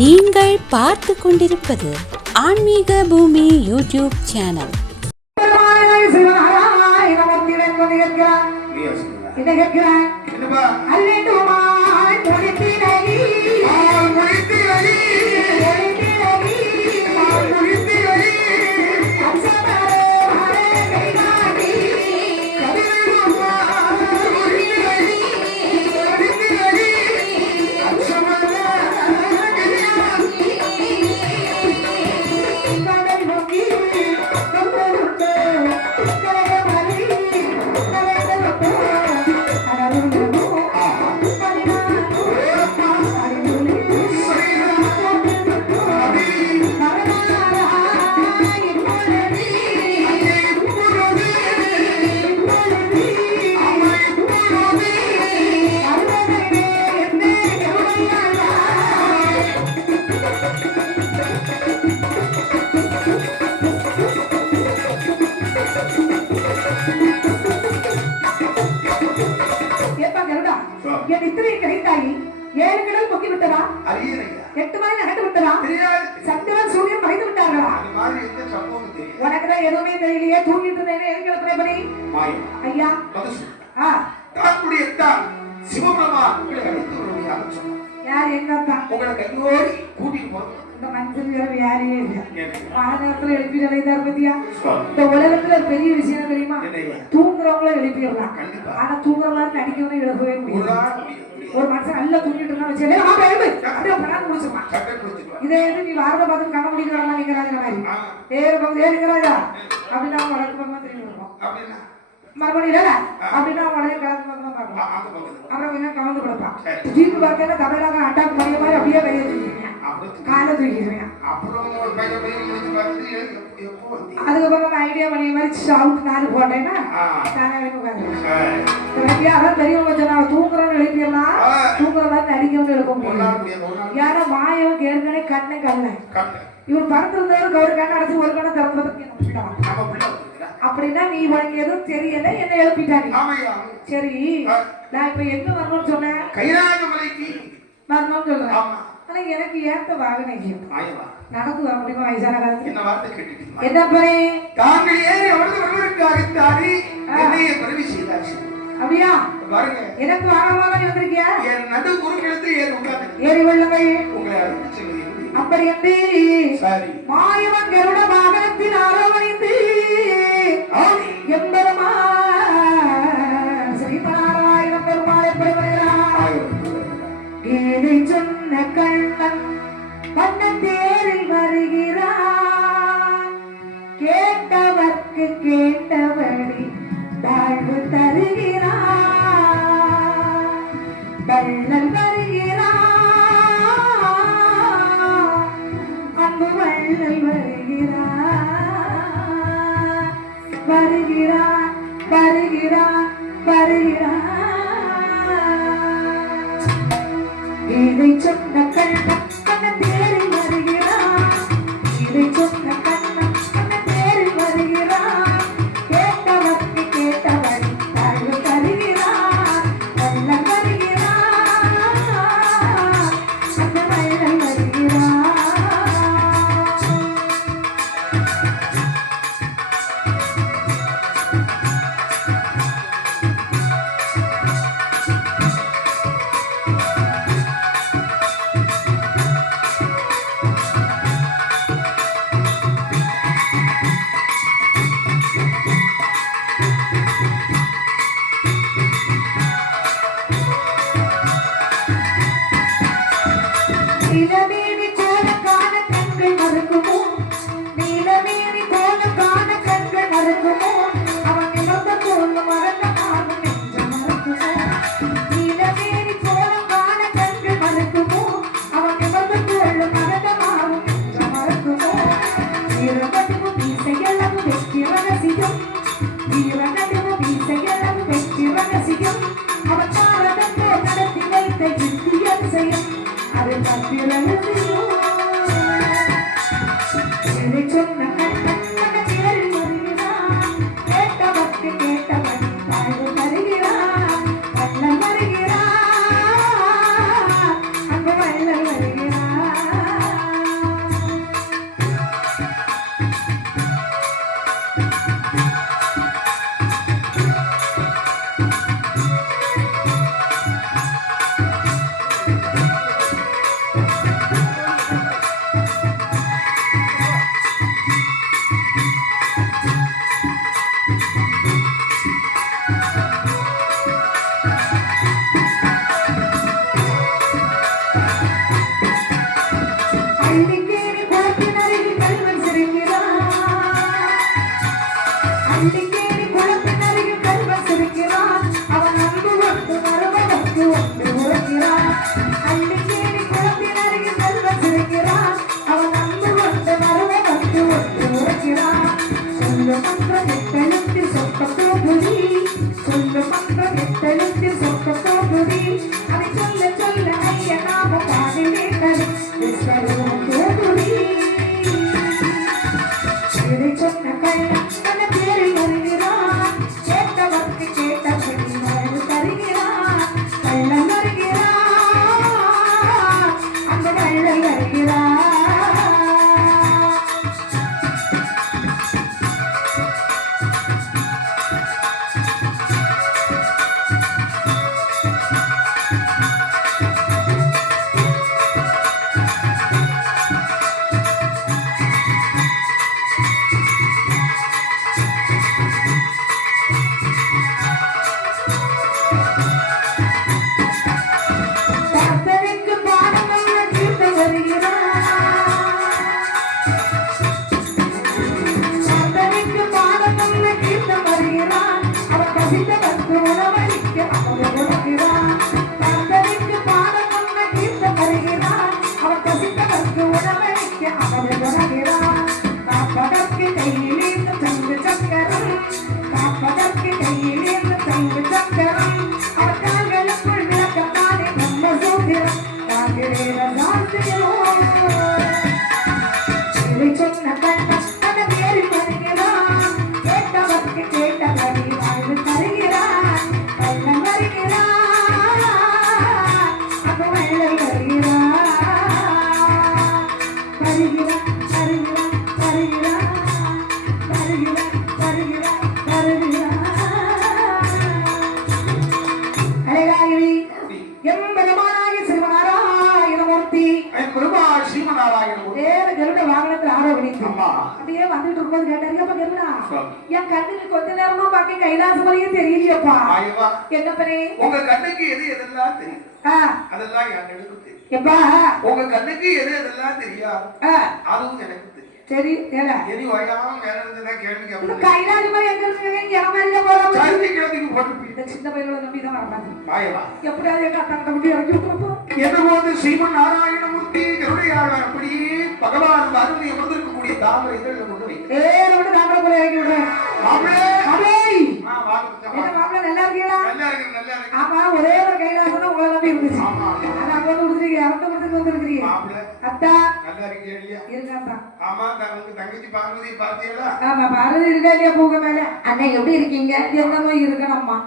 நீங்கள் பார்த்து கொண்டிருப்பது ஆன்மீக பூமி யூடியூப் சேனல். எதுவுமே தெரியலையே, தூங்கிட்டு ஐயா யார் எங்க உங்களை கையோடி கூட்டிட்டு போறோம். இந்த மனுஷன் யாரையே இல்லை, நேரத்துல எழுப்பிடலை தர்மதியா. இந்த உலகத்துல பெரிய விஷயம் தெரியுமா, தூங்குறவங்கள எழுப்பிடலாம், ஆனா தூங்குற மாதிரி நடிக்கிறவங்க எழுப்பவே முடியாது. ஒரு மனுஷன் நல்லா தூங்கிட்டு இருந்தா வச்சு அப்படியே பணம் முடிச்சிருப்பான். இதே நீ வாரத பார்த்து கண்ண முடிக்கிறாங்க நீங்கிறாங்க மாதிரி ஏறுங்கிறாயா அப்படின்னா வழக்கு பக்கமா திரும்பி வருவோம். மறுபடியும் அப்படின்னா உடனே கலந்து பக்கமா பார்க்கலாம். அப்புறம் கொஞ்சம் கலந்து கொடுப்பான். ஜீப்பு பார்த்தேன்னா தமிழக அட்டாக் பண்ணிய மாதிரி அப்படியே கையை தூக்கிடுவேன், காலை தூக்கிடுவேன். அதுக்கப்புறம் ஐடியா பண்ணிய மாதிரி ஷவுட் நாலு போட்டேன்னா அதான் பெரியவங்க சொன்னாங்க, தூங்குறவங்க எழுப்பிடலாம், தூங்குற மாதிரி நடிக்கிறவங்க எழுப்ப முடியும். ஏன்னா மாயவன் ஏற்கனவே கண்ணை கல்ல இவர் பறந்துருந்தவருக்கு ஒரு கண்ணை அடைச்சு ஒரு கண்ணை திறந்ததுக்கு அப்படின்னா நீ உனக்கு எதுவும் தெரியல, என்ன எழுப்பிட்டாங்க. சரி, நான் இப்ப எங்க வரணும்னு சொன்னேன், வரணும்னு சொல்றேன். ஆனா எனக்கு ஏத்த வாகனம் நடந்து வர முடியுமா வயசான காலத்துல? என்ன பையன் அப்படியா? எனக்கு வாகனமாக வந்திருக்கியா? ஏறி உள்ளவை அப்படி என்று மாயவன் கருட வாகனத்தில் ஆரோவணிந்து எம்பெருமா ஸ்ரீமநாராயண பெருமாள் எப்படி வருகிறார்? கீதை சொன்ன கண்ணன் வண்ண தேரில் வருகிறார், கேட்டவர்க்கு கேட்டபடி வாழ்வு தருகிறார். வள்ளல் வருகிறார், அன்பு வள்ளல் வருகிறார், வருகிறார் வருகிறார் வருகிறார். இதை சொன்ன கண்ணன் கண்ண தேரில் வருகிறார், இதை சொன்ன கண்ணன் கண்ண தேரில் வருகிறார், கேட்டவர்க்கு கேட்டவன் வாழ்வு தருகிறார். வள்ளல் வருகிறார், அந்த வள்ளல் வருகிறார். நீலமேனி கோலக்கான கண்கள் மறுக்குமோ, நீலமேனி கோலக்கான கண்கள் மறுக்குமோ, அவன் நிலத்த கோல மறந்த மாறும் நெஞ்சம் மறுக்குமோ. நீலமேனி கோலக்கான கண்கள் மறுக்குமோ, அவன் நிலத்த கோல மறந்த மாறும் நெஞ்சம் மறுக்குமோ. வீரனதுவு வீசையளவு வெற்றி ரகசியம், வீரனதுவு வீசையளவு வெற்றி ரகசியம், அவன் தாரதத்தோ நடத்தி வைத்த யுத்தி அதிசயம். அதை சொன்ன கண்ணன் கண்ண தேரில் வருகிறார், கேட்டவர்க்கு கேட்டபடி வாழ்வு தருகிறார். வள்ளல் வருகிறார், அன்பு வள்ளல் வருகிறார். அள்ளிக்கேணி குளத்தினருகில் கல்வன் சிரிக்கிறான். அள்ளிக்கேணி குளத்தினருகில் கல்வன் சிரிக்கிறான். அவன் அன்பு வந்து மறுபதற்கு ஒன்று உரைக்கிறான். அள்ளிக்கேணி குளத்தினருகில் கல்வன் சிரிக்கிறான். அவன் அன்பு வந்து மறுபதற்கு ஒன்று உரைக்கிறான். சொல்லு மன்றம் எட்டெழுத்தில் சொற்கத்தோ புரி. சொல்லு மன்றம் எட்டெழுத்தில் சொற்கத்தோ புரி. அதை சொல்ல சொல்ல ஐய நாம பாடிலே கரு விஸ்வரூபம் தோதுரி. இதை சொன்ன கள்ளன் தன் பேரில் வருகிறான். கேட்டவர்க்கு கேட்டபடி வாழ்வு தருகிறான். கள்ளன் வருகிறான், அந்த கள்ளன் வருகிறான். பார்த்தனுக்கு பாடம் நல்ல தீர்த்து வருகிறான். பார்த்தனுக்கு பாடம் நல்ல தீர்த்து வருகிறான். அவன் பசித்தவர்க்கு உணவளிக்க அவன் உணர்கிறான். பார்த்தனுக்கு பாடம் நல்ல தீர்த்து வருகிறான். அவன் பசித்தவர்க்கு உணவளிக்க அவன் உணர்கிறான். காப்பதற்கு கையிலேந்து சங்கு சக்கரம். காப்பதற்கு கையிலேந்து சங்கு சக்கரம். அவன் கால்களுக்குள் விளக்கத்தானே நம்ம சூத்திரம். காண்கிறேன் சாத்தியம். இதை சொன்ன கண்ணன் தன் பேரில் வருகிறான். கேட்டவர்க்கு கேட்டபடி வாழ்வு தருகிறான். கண்ணன் வருகிறான், அந்த வள்ளல் வருகிறான். வருகிறான் வருகிறான் வருகிறான் வருகிறான் வருகிறான் வருகிறான். அழகாகவே எம்பெருமானாகிய சிவநாராயணமூர்த்தி பெருமாள் ஸ்ரீமநாராயணமூர்த்தி தேவ கருட வாகனத்தில் ஆரோகணித்து அம்மா. அப்படியே வந்துட்டு இருக்கும்போது கேட்டாரு, அப்ப கருடா சுவாமி. என் கண்ணுக்கு கொஞ்ச நேரமா பாக்க கைலாச மலையும் தெரியலையப்பா. ஆயவா, என்னப்பனே உங்க கண்ணுக்கு எது எதெல்லாம் தெரியும் ஆ, அதெல்லாம் எனக்கு தெரியும். எப்பா உங்க கண்ணுக்கு எது எதெல்லாம் தெரியாது ஆ, அதுவும் எனக்கு தெரியும். சரி ஏல இனி வயதாம மேல இருந்ததா கேள்வி இந்த கேட்பேன். கைலாச மலை எங்க இருக்கு? இறமாரில போறோம். சாந்தி கிழத்துக்கு போட்டு இந்த சின்ன பையனோட நம்பி தான் வரமாட்டேன். ஆயவா, எப்படியாவது எங்க அத்தா கிட்ட மட்டும் இறக்கி விட்டுறப்போ. என்று போது ஸ்ரீமன் நாராயணமூர்த்தி கருடையாளர் அப்படியே பகவான் அருமை அமர்ந்திருக்கக்கூடிய தாமரை இதழில் கொண்டு வைத்து மட்டும் தாமரை போல இறக்கி விடுறேன். மாப்பிளே, அடேய், வாங்க என்ன மாப்பிள்ள நல்லா இருக்கீங்களா? நல்லா இருக்கு நல்லா இருக்கு. ஆமா, ஒரே ஒரு கைலாசம் தான் உங்களை நம்பி இருந்துச்சு. ஆமா ஆமா. ஆனா கொண்டு கொடுத்துருக்கீங்க, அவன்கிட்ட கொடுத்துட்டு வந்திருக்கிறீங்க. மாப்பிளே அத்தா நல்லா இருக்கு இல்லையா? இருக்காப்பா. ஆமா, தங்களுக்கு தங்கச்சி பார்வதி பார்த்தீங்களா? ஆமா, பாரதி இருக்கா இல்லையா பூங்க மேல? அண்ணா எப்படி இருக்கீங்க? என்னமோ இருக்கணும்மா.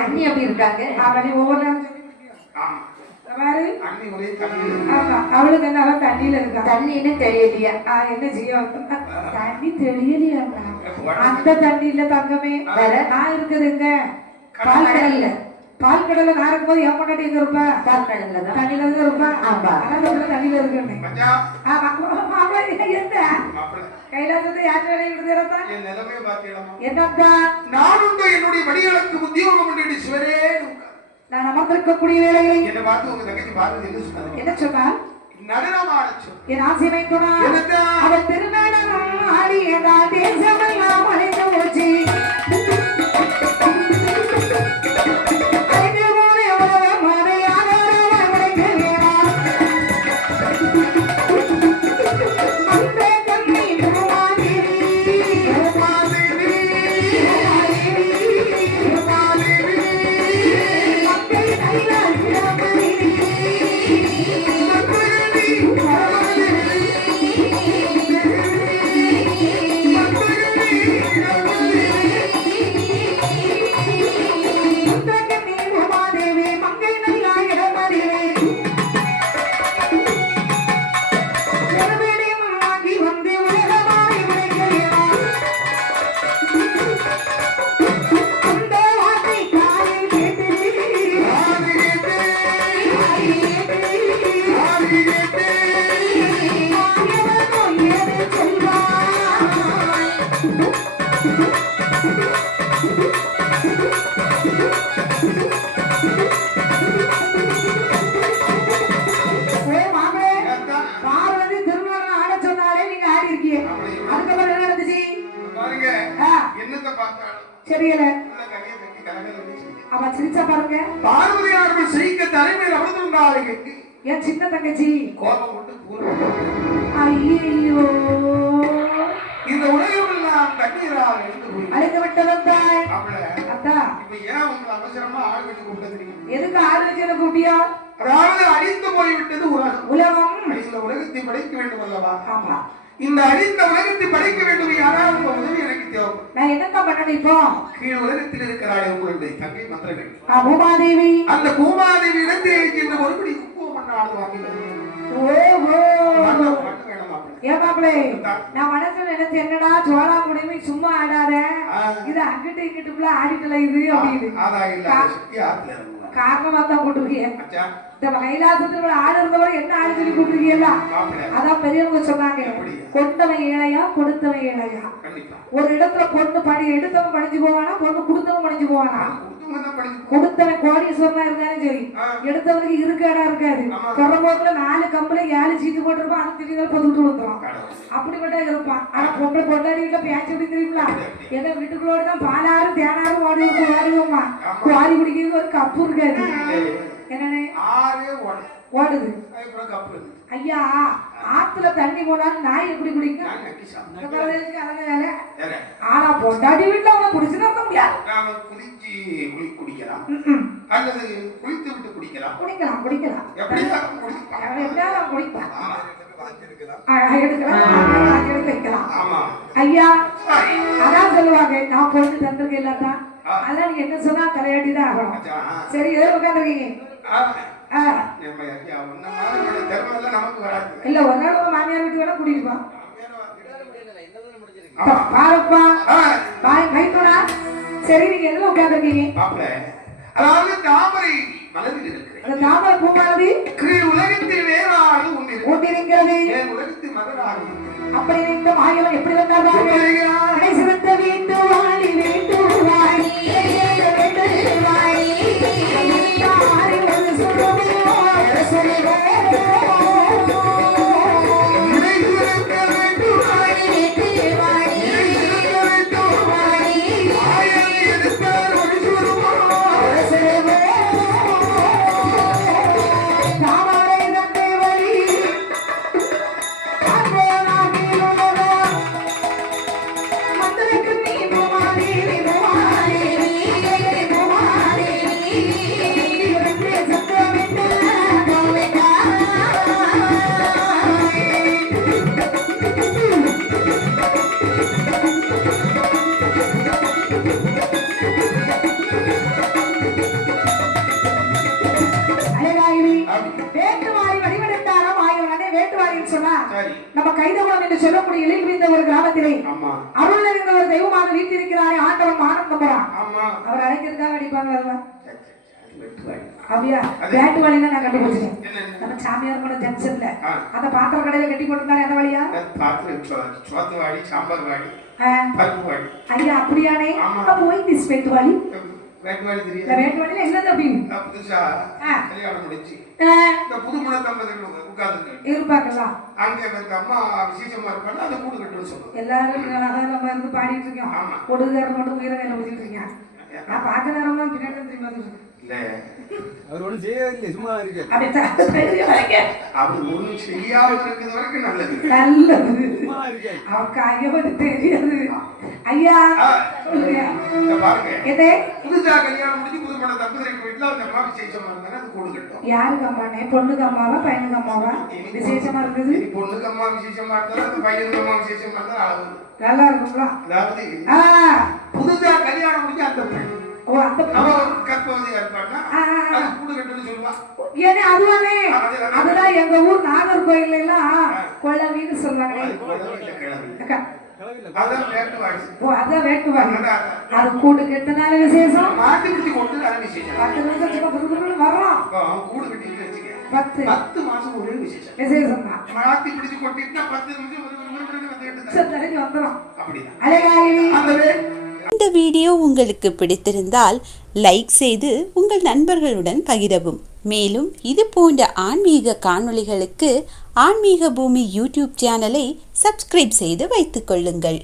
அண்ணி எப்படி இருக்காங்க? அவனை ஒவ்வொரு நாளும் சொல்லி கொடுத்தியா? ஆமா, இந்த பாரு. அண்ணி ஒரே தண்ணி. ஆமா, அவளுக்கு என்ன, அவன் தண்ணியில இருக்கா. தண்ணின்னு தெரியலையா? என்ன செய்ய? தண்ணி தெரியலையா? அந்த தண்ணி இல்ல தங்கமே. வேற? நான் இருக்குதுங்க பால்கடல்ல. பால்கடல்ல நான் இருக்கும்போது என் பொண்டாட்டி எங்க இருப்பா? பால்கடல்ல தான். தண்ணியில தான் இருப்பா. ஆமா. அதனால தண்ணியில இருக்குன்னு. மச்சான், ஆமா, என்ன மாப்பிளை, கைலாசத்தை யாரு வேலை விடுதா? என் நிலைமையை பார்த்தீங்களா? என்னப்பா? நானுண்டு என்னுடைய வடிகளுக்கு உத்தியோகம் உண்டு சிவரே. நான் அமர்ந்திருக்கக்கூடிய வேலையை என்னை பார்த்து உங்க தங்கச்சி பார்த்து என்ன சொன்னாங்க? என்ன சொன்னார்? நடனமான சொல். என் ஆசைமை கொண்டா என்னதான்? அவன் திருநடனம் ஆடியதா தேசமெல்லாம் அழைத்து போச்சு. அழைத்து போன உறவை மறையாக உழைக்க வேணாம். அன்பே தன்னை பூமாதேவி, பூமாதேவி, பூமாதேவி, மக்கள் கையால் விடாமலே மதுரவி, மதுரவி, மதுரவி, பார்த்தாலும் தெரியல. உள்ள கையை கட்டி கலகலன்னு சிரிக்குது. அவ சிரிச்சா பாருங்க. பார்வதியானவள் சிரிக்க தலைமையில் அமர்ந்திருந்தார்கள் கேட்டு என் சின்ன தங்கச்சி கோபம் கொண்டு பூர ஐயோ இந்த உலகம் எல்லாம் தண்ணீரால் எழுந்து போய் அழைத்து விட்டவன் தாய். அவள அத்தா இப்ப ஏன் உங்களுக்கு அவசரமா ஆள் கட்டி கூப்பிட்டது? எதுக்கு ஆளுநர் கூட்டியா? அதாவது அழிந்து போய்விட்டது உலகம். உலகம் இந்த உலகத்தை படைக்க வேண்டும் அல்லவா? ஆமா. இந்த அழிந்த உலகத்தை படைக்க வேண்டும். யாராவது உங்க உதவி எனக்கு தேவை. நான் என்னத்தான் பண்ணணும் இப்போ? கீழ் உலகத்தில் இருக்கிறாளே உங்களுடைய தங்கை மந்திரங்கள் பூமாதேவி. அந்த பூமாதேவி இடத்தில் இருக்கின்ற ஒருபடி குங்குமம் மண்ணாடு வாங்கி ஓஹோ வேணுமா? ஏன் மாப்பிளே, நான் மனசுல நினைச்சு என்னடா ஜோலா முடியுமே சும்மா ஆடாத, இது அங்கிட்டு இங்கிட்டுக்குள்ள ஆடிட்டல இது அப்படின்னு காரணமா தான் கூட்டுருக்கீங்க. இந்த கைலாசத்துல ஆடு இருந்தவரை என்ன ஆடு சொல்லி கூப்பிட்டுருக்கீங்களா? அதான் பெரியவங்க சொன்னாங்க, கொண்டவன் ஏழையா கொடுத்தவன் ஏழையா. ஒரு இடத்துல பொண்ணு படி எடுத்தவன் படிச்சு போவானா, பொண்ணு கொடுத்தவன் படிச்சு போவானா? கொடுத்தவன் கோடீஸ்வரனா இருந்தாலும் சரி, எடுத்தவனுக்கு இருக்க இடம் இருக்காது. தொடர்போக்குல 4 கம்புல 7 சீட்டு போட்டிருப்பான், அது திடீர்னு பொதுட்டு வந்துடும். அப்படிப்பட்ட இருப்பான். ஆனா பொம்பளை பொண்டாடி வீட்டுல பேச்சு எப்படி தெரியுங்களா? ஏதோ வீட்டுக்குள்ளோட தான் பாலாரும் தேனாரும் ஓடி ஓடுவோமா, குவாரி குடிக்கிறது ஒரு கப்பு இருக்காது. என்னன்னு ஓடுது ஐயா, ஆத்துல தண்ணி போனாலும் நாய் எப்படி குடிக்கும்? ஆனா பொண்டாடி வீட்டுல அவனை குடிச்சு நடத்த முடியாது. குடிக்கலாம் அல்லது குளித்து விட்டு குடிக்கலாம். குடிக்கலாம் குடிக்கலாம் குடிப்பான் ஐயா. அதான் சொல்லுவாங்க, நான் பொண்ணு தந்திருக்கேன் இல்லாதான், அதான் நீங்க என்ன சொன்னா தலையாட்டிதான் ஆகணும். சரி, எதிர உட்காந்துருக்கீங்க இல்ல, ஒரு நாள் உங்க மாமியார் வீட்டு வேணா கூட்டிட்டு பாருப்பா மைத்தோடா. சரி, நீங்க எதுல உட்காந்துருக்கீங்க? அதாவது தாமரை மலரில் இருக்கிறேன். அந்த தாமரை பூமானது உலகத்தில் வேறாடு ஒன்றிருக்கிறது. உலகத்தில் மலராடு. அப்படி இந்த மாயவன் எப்படி வந்தார்கள்? சிறந்த வேண்டும் வாழி வேண்டும் வாழி வேண்டும் வாழி நம்ம கைதகுளம் என்று சொல்லக்கூடிய இழிந்த ஒரு கிராமத்திலே அருள் நிறைந்த ஒரு தெய்வமாக வீட்டிருக்கிறாரே ஆண்டவன் மானம் நம்புறான். அவர் அழைக்கிறதுக்காக அடிப்பாங்களா? அப்படியா? வேட்டுவாளினா நான் கண்டுபிடிச்சேன். நம்ம சாமியார் கூட ஜங்ஷன்ல அந்த பாத்திர கடையில கட்டி போட்டிருந்தாரு. என்ன வழியா? ஐயா, அப்படியானே? போய் திஸ் வேட்டுவாளி வேட்டுவாளில என்னது அப்படின்னு புதுமண தம்பதிகள் இருப்பாங்களா? அங்க அம்மா விசேஷமா இருப்பாங்க, அந்த கூடு கட்டுன்னு சொல்லுவோம். எல்லாரும் நம்ம இருந்து பாடிட்டு இருக்கோம். கொடுக்காரன் மட்டும் உயிரை கையில ஊத்திட்டு இருக்கேன். நான் பார்க்க நேரம்னா பின்னாடி தெரியுமா இல்ல, அவர் ஒன்றும் செய்யவில்லை, சும்மா இருக்கு. அவர் ஒன்றும் செய்யாம இருக்கிறது வரைக்கும் நல்லது நல்லது. அவருக்கு ஐயப்பது தெரியாது. ஐயா பாருங்க, புதுசா கல்யாணம் முடிஞ்சு புதுமண தம்பதிக்கு வீட்டுல அந்த அம்மா விசேஷமா இருந்தாங்க, அது கூடு கட்டும். யாருக்கு அம்மானே? பொண்ணுக்கு அம்மாவா பையனுக்கு அம்மாவா விசேஷமா இருக்குது? பொண்ணுக்கு அம்மா விசேஷமா இருந்தாலும் அந்த பையனுக்கு அம்மா விசேஷமா இருந்தாலும் அளவு நல்லா இருக்குங்களா? அதாவது புதுசா கல்யாணம் முடிஞ்சு அந்த பெண் அதுதான் எங்க ஊர் நாகர்கோயில் எல்லாம் கொள்ளவீன்னு சொல்லுவாங்க. அதான் வேட்டுவாங்க. அது கூடு கெட்டனால விசேஷம். 10 நிமிஷம் வர்றோம். 10 மாசம் ஒரு விசேஷம் விசேஷம் தான். மாத்தி பிடிச்சு கொட்டிட்டா 10 நிமிஷம் வந்துடும். இந்த வீடியோ உங்களுக்கு பிடித்திருந்தால் லைக் செய்து உங்கள் நண்பர்களுடன் பகிரவும். மேலும் இது போன்ற ஆன்மீக காணொளிகளுக்கு ஆன்மீக பூமி யூடியூப் சேனலை சப்ஸ்கிரைப் செய்து வைத்துக் கொள்ளுங்கள்.